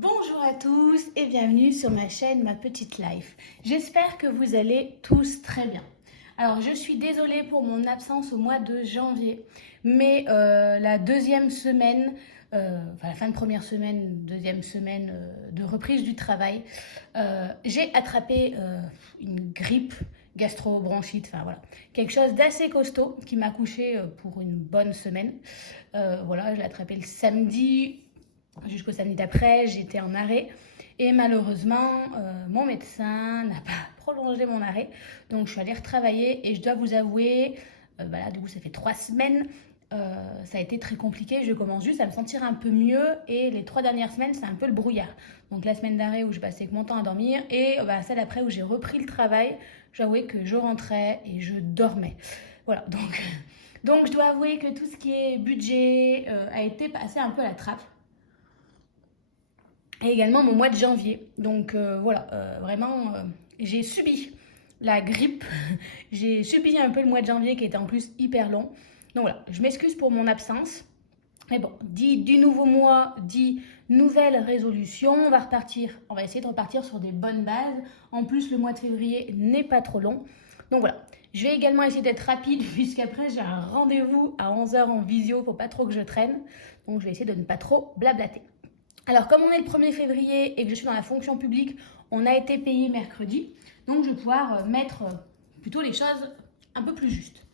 Bonjour à tous et bienvenue sur ma chaîne Ma Petite Life. J'espère que vous allez tous très bien. Alors je suis désolée pour mon absence au mois de janvier, mais la deuxième semaine, la fin de première semaine, deuxième semaine de reprise du travail, j'ai attrapé une grippe gastro-bronchite, enfin voilà, quelque chose d'assez costaud qui m'a couché pour une bonne semaine. Voilà, je l'ai attrapé le samedi. Jusqu'au samedi d'après, j'étais en arrêt et malheureusement, mon médecin n'a pas prolongé mon arrêt. Donc je suis allée retravailler et je dois vous avouer, là du coup ça fait 3 semaines, ça a été très compliqué. Je commence juste à me sentir un peu mieux et les 3 dernières semaines c'est un peu le brouillard. Donc la semaine d'arrêt où je passais mon temps à dormir et celle après où j'ai repris le travail, j'avouais que je rentrais et je dormais. Voilà, donc je dois avouer que tout ce qui est budget a été passé un peu à la trappe. Et également mon mois de janvier. Donc vraiment, j'ai subi la grippe. J'ai subi un peu le mois de janvier qui était en plus hyper long. Donc voilà, je m'excuse pour mon absence. Mais bon, dit du nouveau mois, dit nouvelle résolution, on va essayer de repartir sur des bonnes bases. En plus, le mois de février n'est pas trop long. Donc voilà, je vais également essayer d'être rapide puisqu'après j'ai un rendez-vous à 11h en visio pour pas trop que je traîne. Donc je vais essayer de ne pas trop blablater. Alors, comme on est le 1er février et que je suis dans la fonction publique, on a été payé mercredi. Donc, je vais pouvoir mettre plutôt les choses un peu plus justes.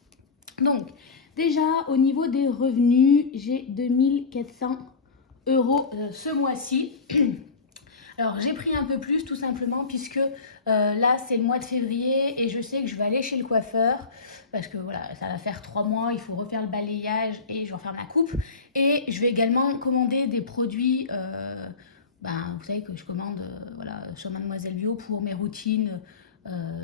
Donc, déjà, au niveau des revenus, j'ai 2400 € ce mois-ci. Alors, j'ai pris un peu plus tout simplement puisque là, c'est le mois de février et je sais que je vais aller chez le coiffeur parce que voilà, ça va faire 3 mois, il faut refaire le balayage et je vais refaire ma coupe. Et je vais également commander des produits, vous savez que je commande sur Mademoiselle Bio pour mes routines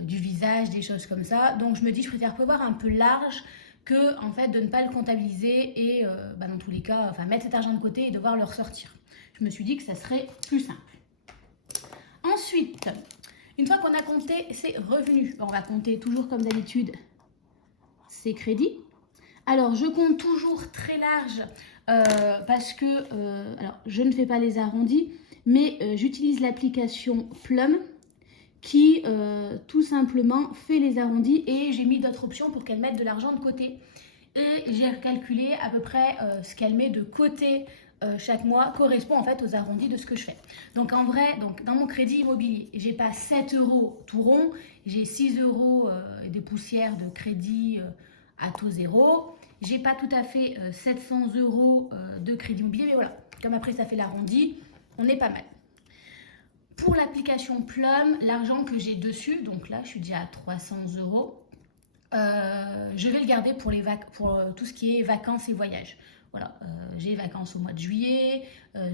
du visage, des choses comme ça. Donc, je me dis, je préfère prévoir un peu large que en fait de ne pas le comptabiliser et dans tous les cas, mettre cet argent de côté et devoir le ressortir. Je me suis dit que ça serait plus simple. Ensuite, une fois qu'on a compté ses revenus, on va compter toujours comme d'habitude ses crédits. Alors, je compte toujours très large parce que, je ne fais pas les arrondis, mais j'utilise l'application Plum qui tout simplement fait les arrondis et j'ai mis d'autres options pour qu'elle mette de l'argent de côté. Et j'ai calculé à peu près ce qu'elle met de côté chaque mois correspond en fait aux arrondis de ce que je fais. Donc en vrai, dans mon crédit immobilier, j'ai pas 7 € tout rond, j'ai 6 € des poussières de crédit à taux zéro. J'ai pas tout à fait 700 € de crédit immobilier, mais voilà, comme après ça fait l'arrondi, on est pas mal. Pour l'application Plum, l'argent que j'ai dessus, donc là je suis déjà à 300 €, je vais le garder pour tout ce qui est vacances et voyages. Voilà, j'ai vacances au mois de juillet,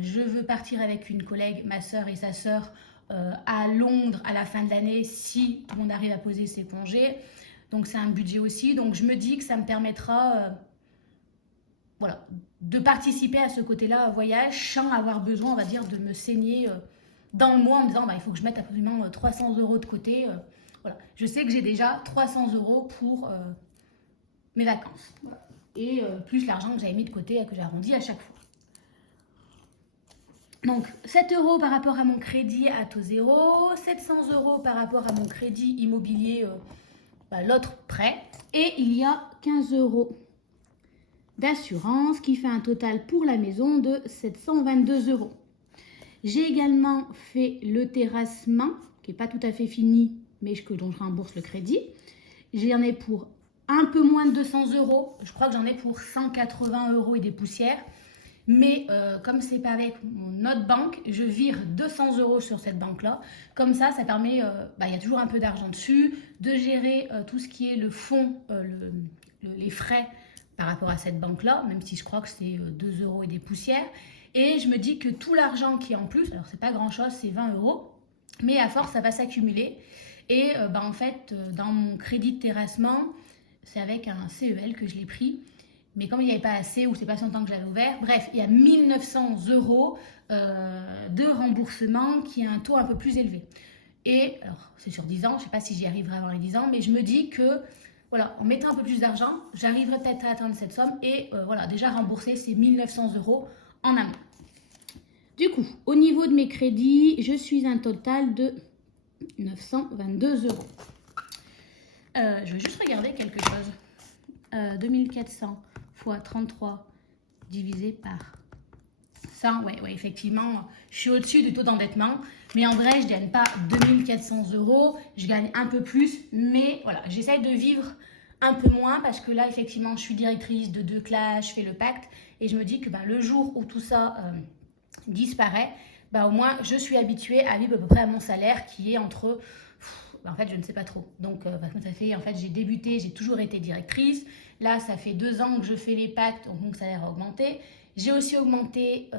je veux partir avec une collègue, ma soeur et sa soeur, à Londres à la fin de l'année si tout le monde arrive à poser ses congés. Donc c'est un budget aussi, donc je me dis que ça me permettra de participer à ce côté-là voyage sans avoir besoin, on va dire, de me saigner dans le mois en me disant il faut que je mette absolument 300 € de côté. Voilà. Je sais que j'ai déjà 300 € pour mes vacances. Voilà. Et plus l'argent que j'avais mis de côté, que j'ai arrondi à chaque fois. Donc 7 € par rapport à mon crédit à taux zéro, 700 € par rapport à mon crédit immobilier, l'autre prêt. Et il y a 15 € d'assurance qui fait un total pour la maison de 722 €. J'ai également fait le terrassement qui n'est pas tout à fait fini, mais dont je rembourse le crédit. J'en ai pour un peu moins de 200 €. Je crois que j'en ai pour 180 € et des poussières. Mais comme c'est pas avec mon autre banque, je vire 200 € sur cette banque-là. Comme ça permet, y a toujours un peu d'argent dessus, de gérer tout ce qui est le fonds, les frais par rapport à cette banque-là, même si je crois que c'est 2 € et des poussières. Et je me dis que tout l'argent qui est en plus, alors c'est pas grand-chose, c'est 20 €, mais à force, ça va s'accumuler. Et en fait, dans mon crédit de terrassement, c'est avec un CEL que je l'ai pris. Mais comme il n'y avait pas assez, ou c'est pas si longtemps que j'avais ouvert, bref, il y a 1900 € de remboursement qui a un taux un peu plus élevé. Et alors, c'est sur 10 ans, je ne sais pas si j'y arriverai avant les 10 ans, mais je me dis que, voilà, en mettant un peu plus d'argent, j'arriverai peut-être à atteindre cette somme et déjà rembourser ces 1900 € en amont. Du coup, au niveau de mes crédits, je suis un total de 922 euros. Je vais juste regarder quelque chose. 2400 fois 33 divisé par 100. Ouais, effectivement, je suis au-dessus du taux d'endettement. Mais en vrai, je ne gagne pas 2400 euros. Je gagne un peu plus. Mais voilà, j'essaie de vivre un peu moins parce que là, effectivement, je suis directrice de 2 classes, je fais le pacte. Et je me dis que le jour où tout ça disparaît, au moins, je suis habituée à vivre à peu près à mon salaire qui est entre... En fait, je ne sais pas trop. Donc, ça fait, en fait, j'ai débuté, j'ai toujours été directrice. Là, ça fait 2 ans que je fais les pactes, donc mon salaire a augmenté. J'ai aussi augmenté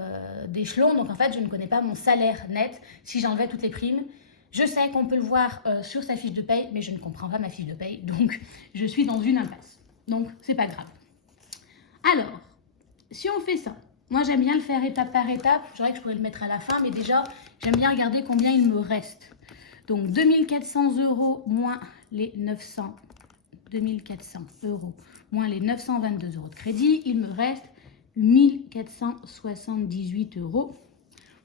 d'échelon, donc en fait, je ne connais pas mon salaire net si j'enlevais toutes les primes. Je sais qu'on peut le voir sur sa fiche de paye, mais je ne comprends pas ma fiche de paye, donc je suis dans une impasse. Donc, c'est pas grave. Alors, si on fait ça, moi j'aime bien le faire étape par étape. Je dirais que je pourrais le mettre à la fin, mais déjà, j'aime bien regarder combien il me reste. Donc 2400 euros moins les 900, 2400 euros moins les 922 euros de crédit, il me reste 1478 euros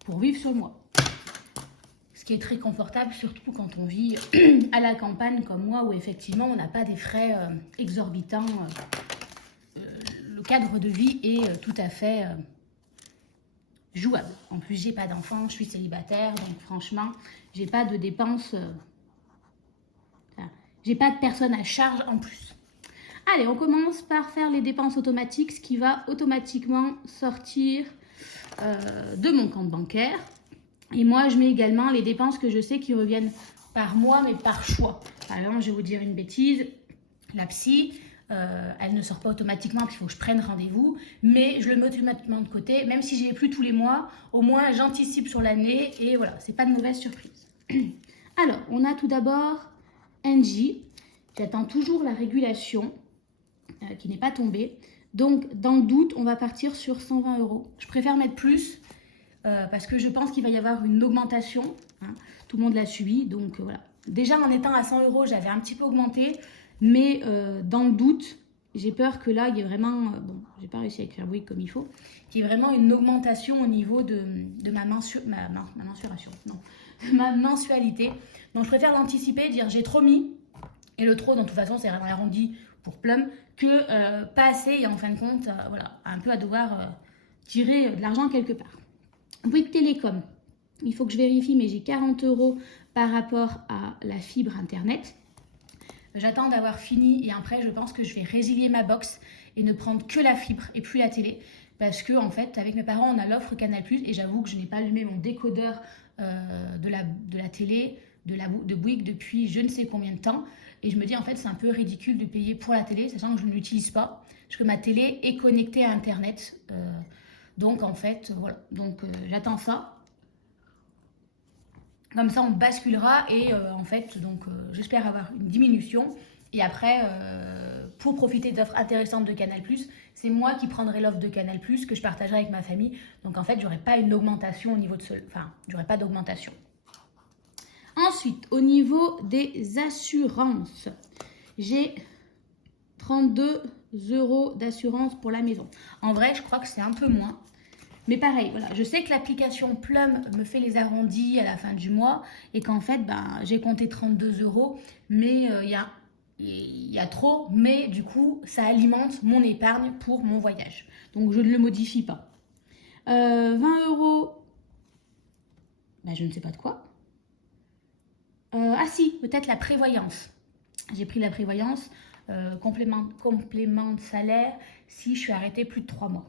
pour vivre sur le mois. Ce qui est très confortable, surtout quand on vit à la campagne comme moi, où effectivement on n'a pas des frais exorbitants. Le cadre de vie est tout à fait jouable. En plus, j'ai pas d'enfant, je suis célibataire, donc franchement, j'ai pas de dépenses, j'ai pas de personnes à charge en plus. Allez, on commence par faire les dépenses automatiques, ce qui va automatiquement sortir de mon compte bancaire. Et moi, je mets également les dépenses que je sais qui reviennent par mois, mais par choix. Par exemple, je vais vous dire une bêtise, la psy, elle ne sort pas automatiquement parce qu'il faut que je prenne rendez-vous, mais je le mets automatiquement de côté, même si je l'ai plus tous les mois, au moins j'anticipe sur l'année et voilà, c'est pas de mauvaise surprise. Alors, on a tout d'abord Engie, j'attends toujours la régulation qui n'est pas tombée, donc dans le doute, on va partir sur 120 euros. Je préfère mettre plus parce que je pense qu'il va y avoir une augmentation, hein. Tout le monde l'a subi, donc voilà. Déjà en étant à 100 euros, j'avais un petit peu augmenté, mais dans le doute, j'ai peur que là, il y ait vraiment, bon, j'ai pas réussi à écrire oui comme il faut, qu'il y ait vraiment une augmentation au niveau de ma mensuration, non, ma mensualité. Donc je préfère l'anticiper, dire j'ai trop mis, et le trop, de toute façon, c'est vraiment arrondi pour Plum, que pas assez, et en fin de compte, voilà, un peu à devoir tirer de l'argent quelque part. Bouygues Télécom, il faut que je vérifie, mais j'ai 40 euros par rapport à la fibre internet. J'attends d'avoir fini et après je pense que je vais résilier ma box et ne prendre que la fibre et plus la télé. Parce que en fait avec mes parents on a l'offre Canal+, et j'avoue que je n'ai pas allumé mon décodeur de la télé de Bouygues depuis je ne sais combien de temps. Et je me dis en fait c'est un peu ridicule de payer pour la télé, sachant que je ne l'utilise pas. Parce que ma télé est connectée à internet. Donc en fait voilà, donc j'attends ça. Comme ça, on basculera et en fait, donc j'espère avoir une diminution. Et après, pour profiter d'offres intéressantes de Canal+, c'est moi qui prendrai l'offre de Canal+, que je partagerai avec ma famille. Donc en fait, j'aurai pas une augmentation au niveau de ce... Enfin, j'aurai pas d'augmentation. Ensuite, au niveau des assurances, j'ai 32 euros d'assurance pour la maison. En vrai, je crois que c'est un peu moins. Mais pareil, voilà, je sais que l'application Plum me fait les arrondis à la fin du mois et qu'en fait, j'ai compté 32 euros, mais il y a trop, mais du coup, ça alimente mon épargne pour mon voyage. Donc, je ne le modifie pas. 20 euros, je ne sais pas de quoi. Ah si, peut-être la prévoyance. J'ai pris la prévoyance, complément de salaire, si je suis arrêtée plus de 3 mois.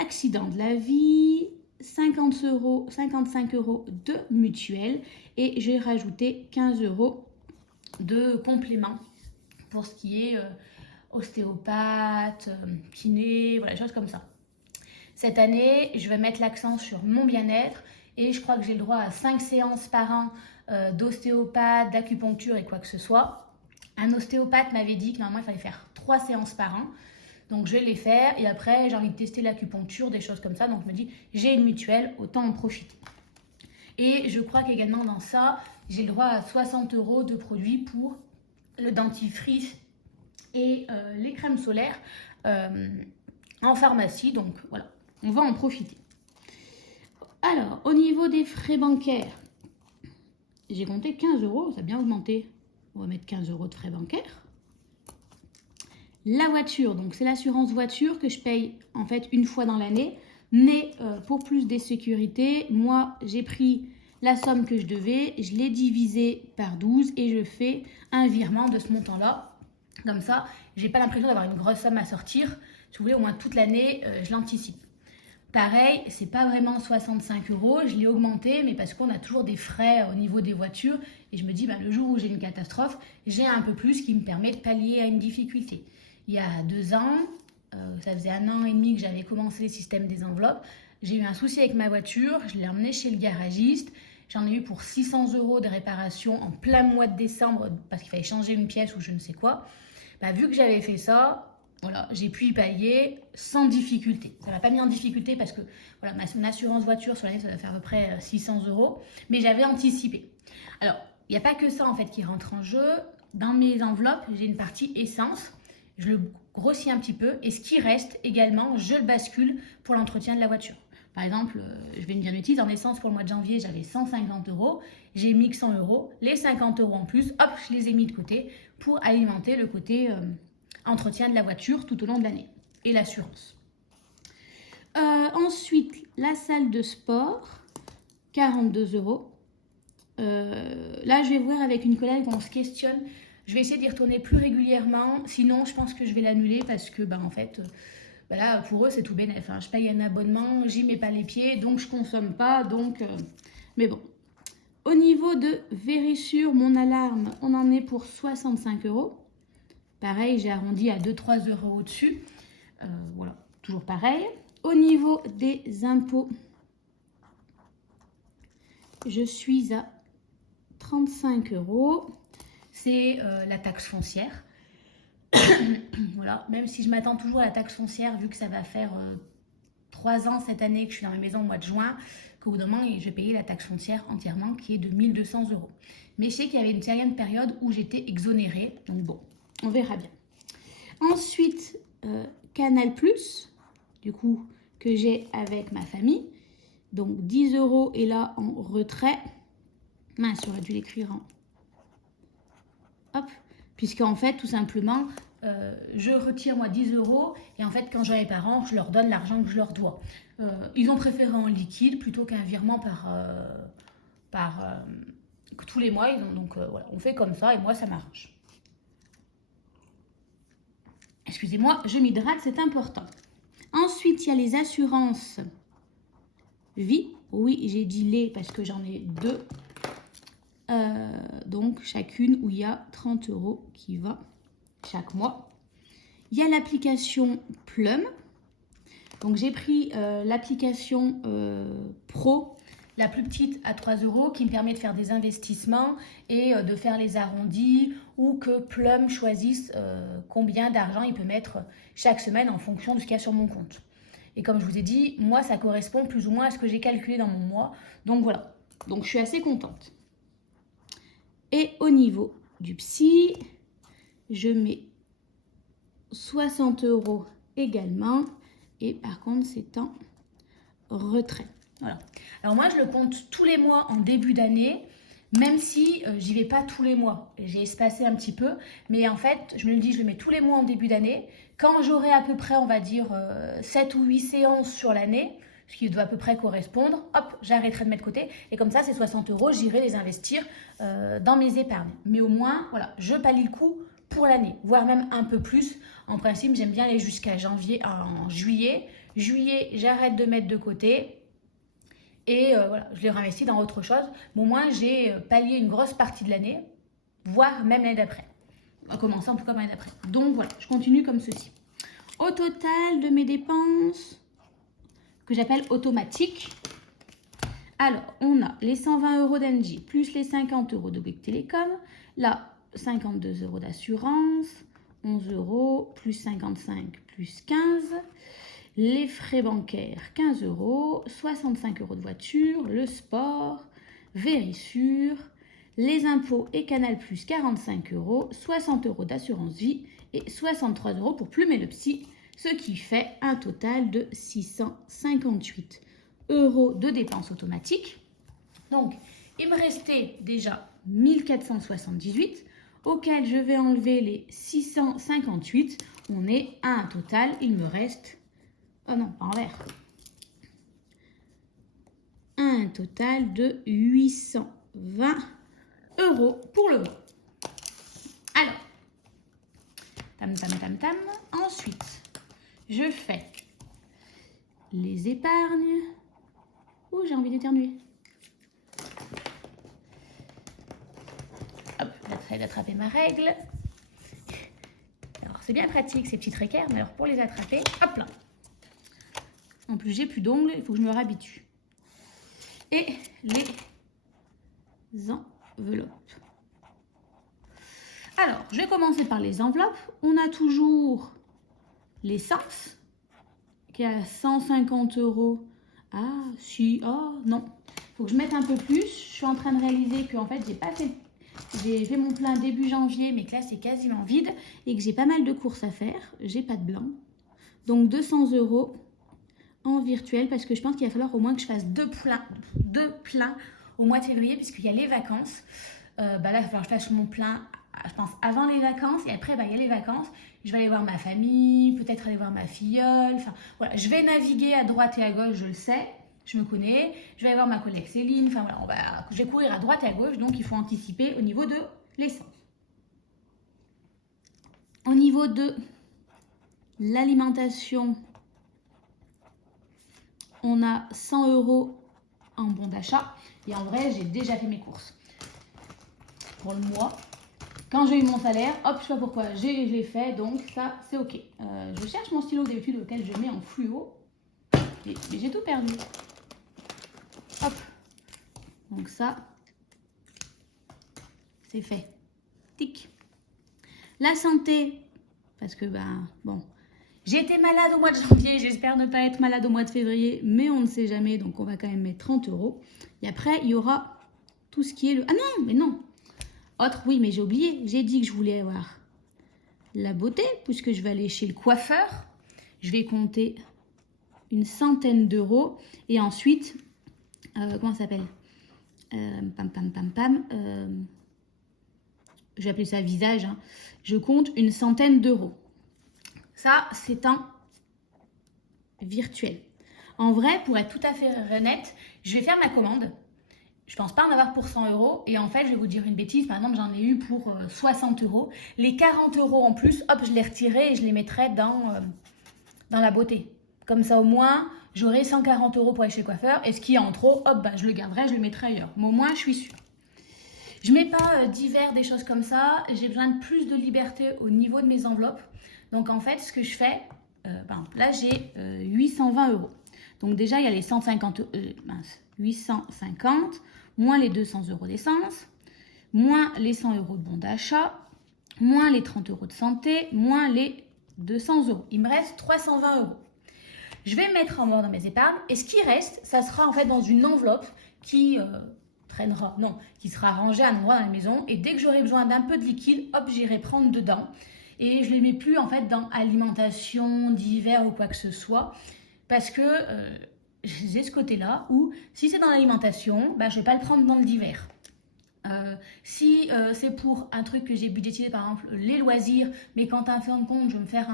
Accident de la vie, 55 euros de mutuelle et j'ai rajouté 15 euros de complément pour ce qui est ostéopathe, kiné, voilà, des choses comme ça. Cette année, je vais mettre l'accent sur mon bien-être et je crois que j'ai le droit à 5 séances par an d'ostéopathe, d'acupuncture et quoi que ce soit. Un ostéopathe m'avait dit que normalement il fallait faire 3 séances par an. Donc je vais les faire et après j'ai envie de tester l'acupuncture, des choses comme ça. Donc je me dis j'ai une mutuelle, autant en profiter. Et je crois qu'également dans ça, j'ai le droit à 60 euros de produits pour le dentifrice et les crèmes solaires en pharmacie. Donc voilà, on va en profiter. Alors, au niveau des frais bancaires, j'ai compté 15 €, ça a bien augmenté. On va mettre 15 € de frais bancaires. La voiture, donc c'est l'assurance voiture que je paye en fait une fois dans l'année. Mais pour plus de sécurité, moi j'ai pris la somme que je devais, je l'ai divisée par 12 et je fais un virement de ce montant-là. Comme ça, j'ai pas l'impression d'avoir une grosse somme à sortir. Si vous voulez, au moins toute l'année, je l'anticipe. Pareil, c'est pas vraiment 65 €, je l'ai augmenté, mais parce qu'on a toujours des frais au niveau des voitures. Et je me dis, bah, le jour où j'ai une catastrophe, j'ai un peu plus qui me permet de pallier à une difficulté. Il y a 2 ans, ça faisait 1 an et demi que j'avais commencé le système des enveloppes. J'ai eu un souci avec ma voiture, je l'ai emmenée chez le garagiste. J'en ai eu pour 600 € de réparation en plein mois de décembre parce qu'il fallait changer une pièce ou je ne sais quoi. Bah, vu que j'avais fait ça, voilà, j'ai pu y pallier sans difficulté. Ça ne m'a pas mis en difficulté parce que voilà, mon assurance voiture sur l'année, ça doit faire à peu près 600 €. Mais j'avais anticipé. Alors, il n'y a pas que ça en fait qui rentre en jeu. Dans mes enveloppes, j'ai une partie essence. Je le grossis un petit peu. Et ce qui reste également, je le bascule pour l'entretien de la voiture. Par exemple, je vais me dire une bêtise, en essence pour le mois de janvier, j'avais 150 €. J'ai mis que 100 €. Les 50 € en plus, hop, je les ai mis de côté pour alimenter le côté entretien de la voiture tout au long de l'année et l'assurance. Ensuite, la salle de sport, 42 €. Là, je vais voir avec une collègue, on se questionne. Je vais essayer d'y retourner plus régulièrement. Sinon, je pense que je vais l'annuler parce que, en fait, là, pour eux, c'est tout bénef. Hein. Je paye un abonnement, j'y mets pas les pieds, donc je consomme pas. Mais bon. Au niveau de Vérissure, mon alarme, on en est pour 65 €. Pareil, j'ai arrondi à 2-3 € au-dessus. Voilà, toujours pareil. Au niveau des impôts, je suis à 35 €. C'est la taxe foncière. Voilà, même si je m'attends toujours à la taxe foncière, vu que ça va faire 3 ans cette année que je suis dans ma maison au mois de juin, qu'au bout d'un moment, je vais payer la taxe foncière entièrement qui est de 1 200 €. Mais je sais qu'il y avait une certaine période où j'étais exonérée, donc bon, on verra bien. Ensuite, Canal+, du coup, que j'ai avec ma famille. Donc 10 € est là en retrait. Mince, j'aurais dû l'écrire en... Hop, puisqu'en fait, tout simplement, je retire moi 10 € et en fait, quand j'ai les parents, je leur donne l'argent que je leur dois. Ils ont préféré en liquide plutôt qu'un virement par tous les mois. Donc voilà, on fait comme ça et moi, ça m'arrange. Excusez-moi, je m'hydrate, c'est important. Ensuite, il y a les assurances vie. Oui, j'ai dit les parce que j'en ai 2. Donc, chacune où il y a 30 € qui va chaque mois. Il y a l'application Plum. Donc, j'ai pris l'application Pro, la plus petite à 3 € qui me permet de faire des investissements et de faire les arrondis ou que Plum choisisse combien d'argent il peut mettre chaque semaine en fonction de ce qu'il y a sur mon compte. Et comme je vous ai dit, moi, ça correspond plus ou moins à ce que j'ai calculé dans mon mois. Donc, voilà. Donc, je suis assez contente. Et au niveau du psy, je mets 60 € également. Et par contre, c'est en retrait. Voilà. Alors moi, je le compte tous les mois en début d'année, même si j'y vais pas tous les mois. J'ai espacé un petit peu, mais en fait, je me dis, je le mets tous les mois en début d'année. Quand j'aurai à peu près, on va dire, 7 ou 8 séances sur l'année, ce qui doit à peu près correspondre, hop, j'arrêterai de mettre de côté. Et comme ça, ces 60 €, j'irai les investir dans mes épargnes. Mais au moins, voilà, je pallie le coup pour l'année, voire même un peu plus. En principe, j'aime bien aller jusqu'à juillet. Juillet, j'arrête de mettre de côté. Et voilà, je les réinvestis dans autre chose. Mais au moins, j'ai pallié une grosse partie de l'année, voire même l'année d'après. On va commencer en tout cas l'année d'après. Donc voilà, je continue comme ceci. Au total de mes dépenses, que j'appelle automatiques, alors on a les 120 € d'Engie, plus les 50 € de Bouygues Télécom, là 52 € d'assurance, 11 €, plus 55, plus 15, les frais bancaires 15 €, 65 € de voiture, le sport, Vérissure, les impôts et Canal+, 45 €, 60 € d'assurance vie et 63 € pour Plume et le psy, ce qui fait un total de 658 € de dépenses automatiques. Donc, il me restait déjà 1478, auquel je vais enlever les 658. On est à un total, il me reste... Oh non, pas en vert. Un total de 820 € pour le mois. Alors, tam tam tam tam. Ensuite, je fais les épargnes. Oh, j'ai envie d'éternuer. Hop, j'essaie d'attraper ma règle. Alors, c'est bien pratique ces petits tréquères, mais alors pour les attraper, hop là. En plus, j'ai plus d'ongles, il faut que je me réhabitue. Et les enveloppes. Alors, je vais commencer par les enveloppes. On a toujours l'essence qui est à 150 €. Ah, si, oh non. Il faut que je mette un peu plus. Je suis en train de réaliser que en fait, j'ai fait mon plein début janvier, mais que là, c'est quasiment vide et que j'ai pas mal de courses à faire. J'ai pas de blanc. Donc, 200 € en virtuel parce que je pense qu'il va falloir au moins que je fasse deux pleins au mois de février puisqu'il y a les vacances. Là, il va falloir que je fasse mon plein, je pense, avant les vacances et après, il y a les vacances. Je vais aller voir ma famille, peut-être aller voir ma filleule. Enfin, voilà, je vais naviguer à droite et à gauche, je le sais, je me connais. Je vais aller voir ma collègue Céline. Enfin, voilà, je vais courir à droite et à gauche, donc il faut anticiper au niveau de l'essence. Au niveau de l'alimentation, on a 100 € en bon d'achat. Et en vrai, j'ai déjà fait mes courses pour le mois. Quand j'ai eu mon salaire, hop, je sais pas pourquoi, je l'ai fait, donc ça, c'est ok. Je cherche mon stylo d'habitude auquel je mets en fluo. Mais j'ai tout perdu. Hop. Donc ça, c'est fait. Tic. La santé, parce que, bon... J'ai été malade au mois de janvier, j'espère ne pas être malade au mois de février, mais on ne sait jamais, donc on va quand même mettre 30 €. Et après, il y aura tout ce qui est le... Ah non, mais non. Autre, oui, mais j'ai oublié, j'ai dit que je voulais avoir la beauté, puisque je vais aller chez le coiffeur. Je vais compter une centaine d'euros. Et ensuite, comment ça s'appelle je vais appeler ça visage. Hein. Je compte une centaine d'euros. Ça, c'est en virtuel. En vrai, pour être tout à fait honnête, je vais faire ma commande. Je pense pas en avoir pour 100 €. Et en fait, je vais vous dire une bêtise. Par exemple, j'en ai eu pour 60 €. Les 40 € en plus, hop, je les retirerai et je les mettrai dans la beauté. Comme ça, au moins, j'aurai 140 € pour aller chez le coiffeur. Et ce qui est en trop, hop, je le garderai, je le mettrai ailleurs. Mais au moins, je suis sûre. Je mets pas divers, des choses comme ça. J'ai besoin de plus de liberté au niveau de mes enveloppes. Donc, en fait, ce que je fais, là, j'ai 820 €. Donc, déjà, il y a les 850, moins les 200 € d'essence, moins les 100 € de bon d'achat, moins les 30 € de santé, moins les 200 €. Il me reste 320 €. Je vais mettre en ordre dans mes épargnes et ce qui reste, ça sera en fait dans une enveloppe qui qui sera rangée à un endroit dans la maison et dès que j'aurai besoin d'un peu de liquide, hop, j'irai prendre dedans et je ne les mets plus en fait dans alimentation, divers ou quoi que ce soit parce que j'ai ce côté-là où si c'est dans l'alimentation, je ne vais pas le prendre dans le divers. Si c'est pour un truc que j'ai budgétisé, par exemple les loisirs, mais quand en fin de compte je veux me faire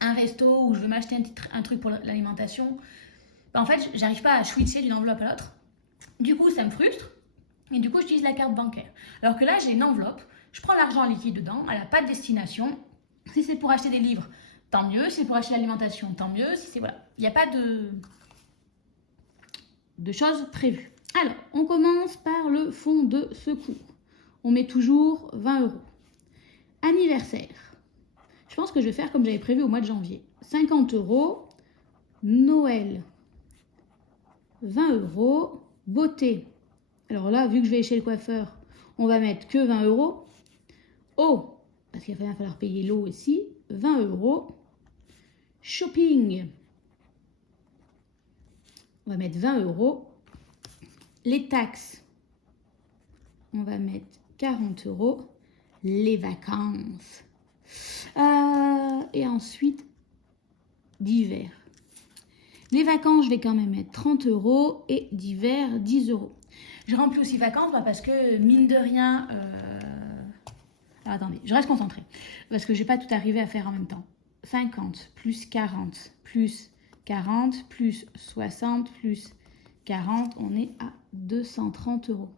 un resto ou je veux m'acheter un truc pour l'alimentation, en fait j'arrive pas à switcher d'une enveloppe à l'autre. Du coup ça me frustre et du coup j'utilise la carte bancaire. Alors que là j'ai une enveloppe, je prends l'argent liquide dedans, elle n'a pas de destination. Si c'est pour acheter des livres, tant mieux. Si c'est pour acheter l'alimentation, tant mieux. Si c'est voilà, il n'y a pas de choses prévues. Alors, on commence par le fonds de secours. On met toujours 20 €. Anniversaire. Je pense que je vais faire comme j'avais prévu au mois de janvier. 50 €. Noël. 20 €. Beauté. Alors là, vu que je vais chez le coiffeur, on va mettre que 20 €. Eau. Parce qu'il va falloir payer l'eau ici. 20 €. Shopping. On va mettre 20 €. Les taxes, on va mettre 40 €. Les vacances. Et ensuite, divers. Les vacances, je vais quand même mettre 30 € et d'hiver, 10 €. Je remplis aussi vacances parce que, mine de rien... Alors, attendez, je reste concentrée parce que je n'ai pas tout arrivé à faire en même temps. 50 plus 40 plus 40 plus 60 plus 40, on est à 230 €.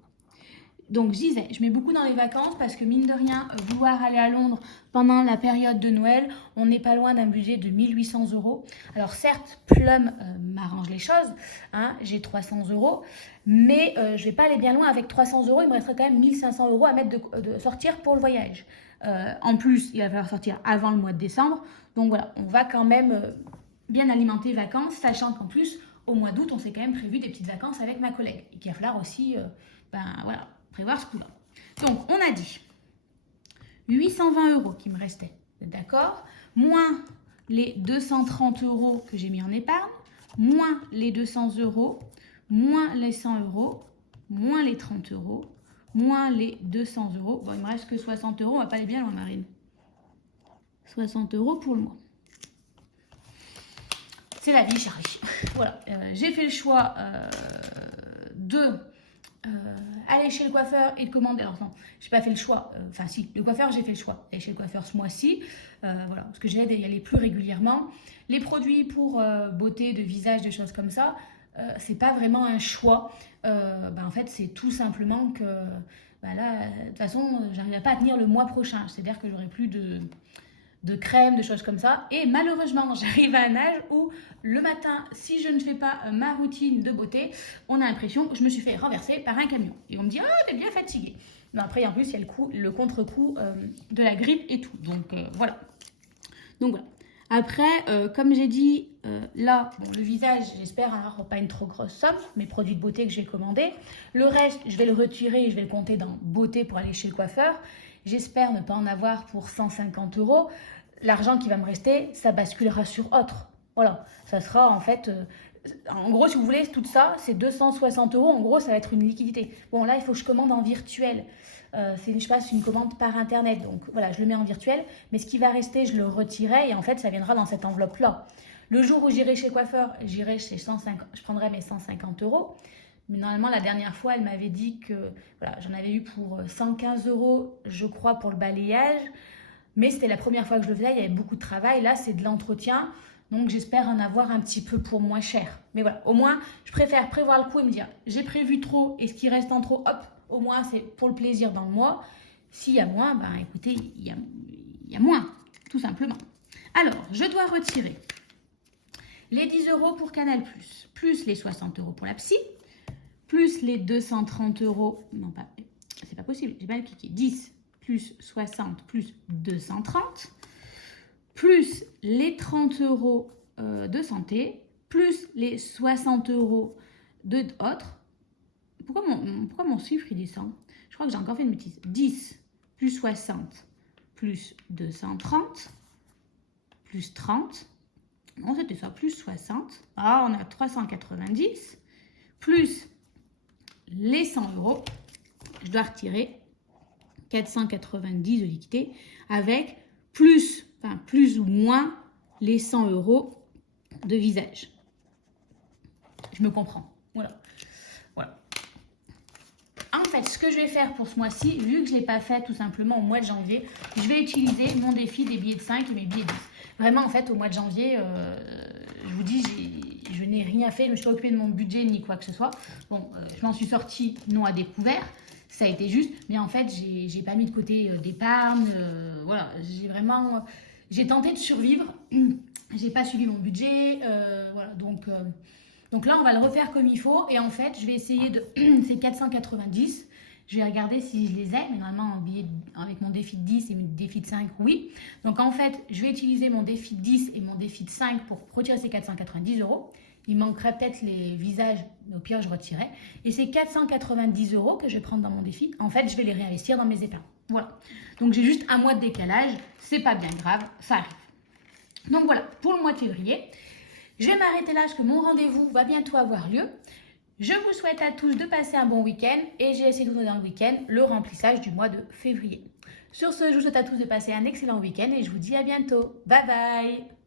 Donc, je disais, je mets beaucoup dans les vacances parce que, mine de rien, vouloir aller à Londres pendant la période de Noël, on n'est pas loin d'un budget de 1800 €. Alors, certes, Plum m'arrange les choses, hein, j'ai 300 €, mais je ne vais pas aller bien loin avec 300 €. Il me resterait quand même 1500 € à mettre de sortir pour le voyage. En plus, il va falloir sortir avant le mois de décembre. Donc, voilà, on va quand même bien alimenter les vacances, sachant qu'en plus, au mois d'août, on s'est quand même prévu des petites vacances avec ma collègue. Et qu'il va falloir aussi, voilà, prévoir ce coup-là. Donc, on a dit 820 € qui me restaient, d'accord, moins les 230 € que j'ai mis en épargne, moins les 200 €, moins les 100 €, moins les 30 €, moins les 200 €. Bon, il me reste que 60 €, on va pas aller bien loin, Marine. 60 € pour le mois. C'est la vie, Charlie. Voilà, j'ai fait le choix de aller chez le coiffeur et de commander. Alors non, j'ai pas fait le choix. Enfin si, le coiffeur, j'ai fait le choix d'aller chez le coiffeur ce mois-ci. Voilà, parce que j'ai d'y aller plus régulièrement. Les produits pour beauté, de visage, des choses comme ça, c'est pas vraiment un choix. En fait, c'est tout simplement que là, de toute façon, j'arriverai pas à tenir le mois prochain. C'est-à-dire que j'aurai plus de crème, de choses comme ça. Et malheureusement, j'arrive à un âge où le matin, si je ne fais pas ma routine de beauté, on a l'impression que je me suis fait renverser par un camion. Et on me dit « Ah, t'es bien fatiguée ». Mais après, en plus, il y a le contre-coup de la grippe et tout. Donc, voilà. Donc, voilà. Après, comme j'ai dit, là, bon, le visage, j'espère avoir pas une trop grosse somme, mes produits de beauté que j'ai commandés. Le reste, je vais le retirer et je vais le compter dans beauté pour aller chez le coiffeur. J'espère ne pas en avoir pour 150 €. L'argent qui va me rester, ça basculera sur autre. Voilà, ça sera en fait... en gros, si vous voulez, tout ça, c'est 260 €. En gros, ça va être une liquidité. Bon, là, il faut que je commande en virtuel. Je passe une commande par Internet. Donc, voilà, je le mets en virtuel. Mais ce qui va rester, je le retirerai. Et en fait, ça viendra dans cette enveloppe-là. Le jour où j'irai chez le coiffeur, j'irai chez 150, je prendrai mes 150 €. Mais normalement, la dernière fois, elle m'avait dit que voilà, j'en avais eu pour 115 €, je crois, pour le balayage. Mais c'était la première fois que je le faisais, il y avait beaucoup de travail. Là, c'est de l'entretien. Donc, j'espère en avoir un petit peu pour moins cher. Mais voilà, au moins, je préfère prévoir le coup et me dire, j'ai prévu trop et ce qui reste en trop, hop, au moins, c'est pour le plaisir dans le mois. S'il y a moins, écoutez, il y a moins, tout simplement. Alors, je dois retirer les 10 € pour Canal+, plus les 60 € pour la psy, plus les 230 €, non pas, c'est pas possible, j'ai mal cliqué, 10 plus 60 plus 230, plus les 30 € de santé, plus les 60 € de autres. Pourquoi mon chiffre il descend? Je crois que j'ai encore fait une bêtise. 10 plus 60 plus 230 plus 30. Non, c'était ça, plus 60. Ah, on a 390 plus les 100 €. Je dois retirer 490 de liquidité avec plus ou moins les 100 € de visage. Je me comprends. Voilà. En fait, ce que je vais faire pour ce mois-ci, vu que je ne l'ai pas fait tout simplement au mois de janvier, je vais utiliser mon défi des billets de 5 et mes billets de 10. Vraiment, en fait, au mois de janvier, je vous dis, je n'ai rien fait. Je me suis pas occupée de mon budget ni quoi que ce soit. Bon, je m'en suis sortie non à découvert. Ça a été juste. Mais en fait, j'ai pas mis de côté d'épargne. Voilà, j'ai tenté de survivre. J'ai pas suivi mon budget. Voilà, donc là, on va le refaire comme il faut. Et en fait, je vais essayer de... C'est 490. Je vais regarder si je les ai. Mais normalement, avec mon défi de 10 et mon défi de 5, oui. Donc en fait, je vais utiliser mon défi de 10 et mon défi de 5 pour retirer ces 490 €. Il manquerait peut-être les visages, mais au pire, je retirerai. Et ces 490 € que je vais prendre dans mon défi, en fait, je vais les réinvestir dans mes épargnes. Voilà. Donc j'ai juste un mois de décalage. C'est pas bien grave, ça arrive. Donc voilà, pour le mois de février. Je vais m'arrêter là parce que mon rendez-vous va bientôt avoir lieu. Je vous souhaite à tous de passer un bon week-end et j'ai essayé de vous donner dans le week-end le remplissage du mois de février. Sur ce, je vous souhaite à tous de passer un excellent week-end et je vous dis à bientôt. Bye bye!